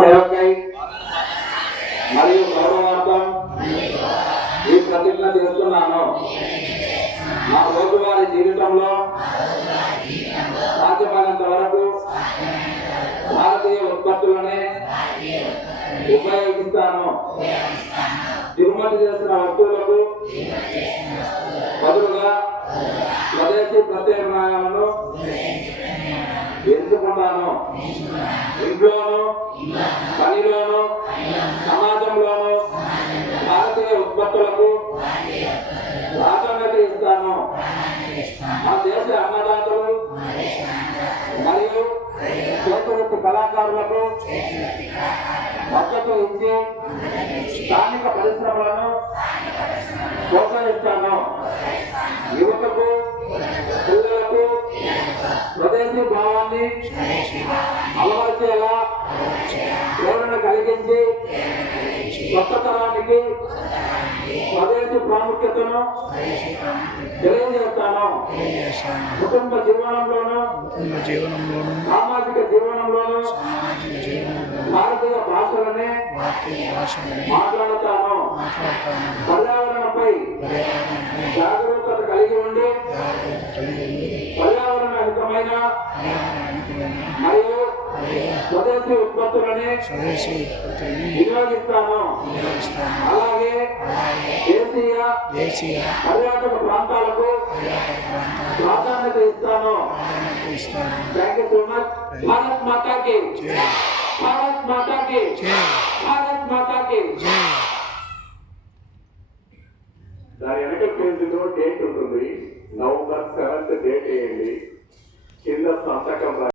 సేవకై మరియు గౌరవార్థం ఈ ప్రతిజ్ఞ చేస్తున్నాను. నా రోజువారీ జీవితంలో సాధ్యమైనంత వరకు భారతీయ ఉత్పత్తులనే ఉపయోగిస్తాను. దిగుమతి చేసిన వస్తువులకు బదులుగా స్వదేశీ ప్రత్యామ్నాయాలను ఎంచుకుంటాను. ఇంట్లోనూ పనిలోనూ సమాజంలోనూ భారతీయ ఉత్పత్తులకు ప్రాధాన్యత ఇస్తాను. మన దేశ అన్నదాతలు మరియు చేతివృత్తి కళాకారులకు మద్దతు ఇచ్చి స్థానిక పరిశ్రమలను ప్రోత్సహిస్తాను. యువతకు పిల్లలకు స్వదేశీ భావాన్ని అలవర్చేలా ప్రేరణ కలిగించి కొత్త తరానికి స్వదేశీ ప్రాముఖ్యతను తెలియజేస్తాను. కుటుంబ జీవనంలోనూ సామాజిక జీవనంలోనూ భారతీయ భాషలనే మాట్లాడతాను. పర్యావరణంపై జాగరూకత కలిగి ఉండి పర్యావరణ హితమైన మరియు స్వదేశీ ఉత్పత్తులని వినియోగిస్తాను. అలాగే దేశీయ పర్యాటక ప్రాంతాలకు ప్రాధాన్యత ఇస్తాను. Thank you so much. Bharat మాతాకి, భారత్ మాతాకి, భారత్ మాతాకి. దాని వెనక పేజీలో డేట్ ఉంటుంది. నవంబర్ 7th డేట్ వేయండి. కింద సంతకం